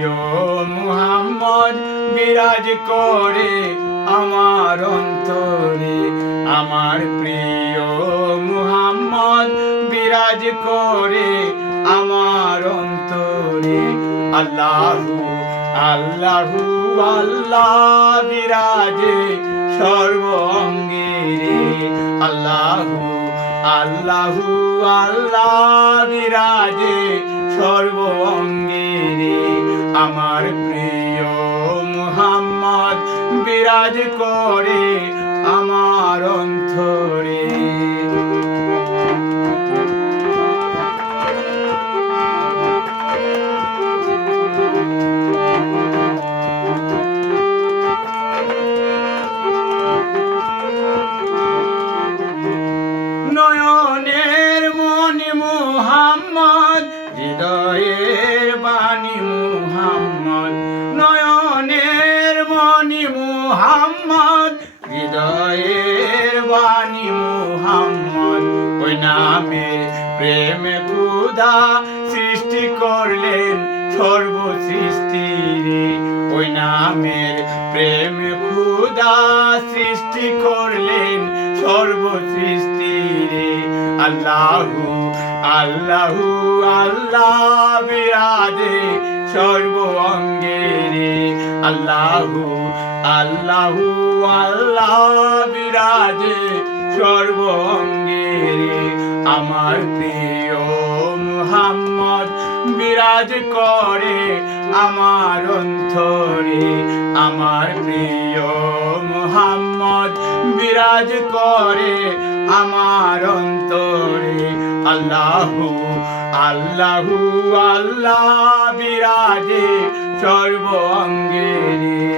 প্রিয় মুহাম্মদ বিরাজ করে আমার অন্তরে, আমার প্রিয় মুহাম্মদ বিরাজ করে আমার অন্তরে। আল্লাহু আল্লাহু আল্লাহ বিরাজে সর্ব অঙ্গে রে, আল্লাহু আল্লাহু আল্লাহ বিরাজে সর্ব অঙ্গে রে। আমার প্রিয় মুহাম্মদ বিরাজ করে আমার অন্তরে। নয়নের মনি মুহাম্মদ, হৃদয়ের বাণী মুহাম্মদ, নয়নের মনি মুহাম্মদ, হৃদয়ের বাণী মুহাম্মদ। ওই নামের প্রেমে খোদা সৃষ্টি করলেন সর্ব সৃষ্টি রে, ওই নামের প্রেমে খোদা সৃষ্টি করলেন সর্ব সৃষ্টি রে। আল্লাহু আল্লাহু আল্লাহ বিরাজে সর্ব অঙ্গে রে, আল্লাহু আল্লাহু আল্লাহ বিরাজে সর্ব অঙ্গে রে। আমার প্রিয় মুহাম্মদ বিরাজ করে আমার অন্তরে, আমার প্রিয় মুহাম্মদ বিরাজ করে আমার অন্তরে। আল্লাহু আল্লাহু আল্লাহ বিরাজে সর্ব অঙ্গে রে।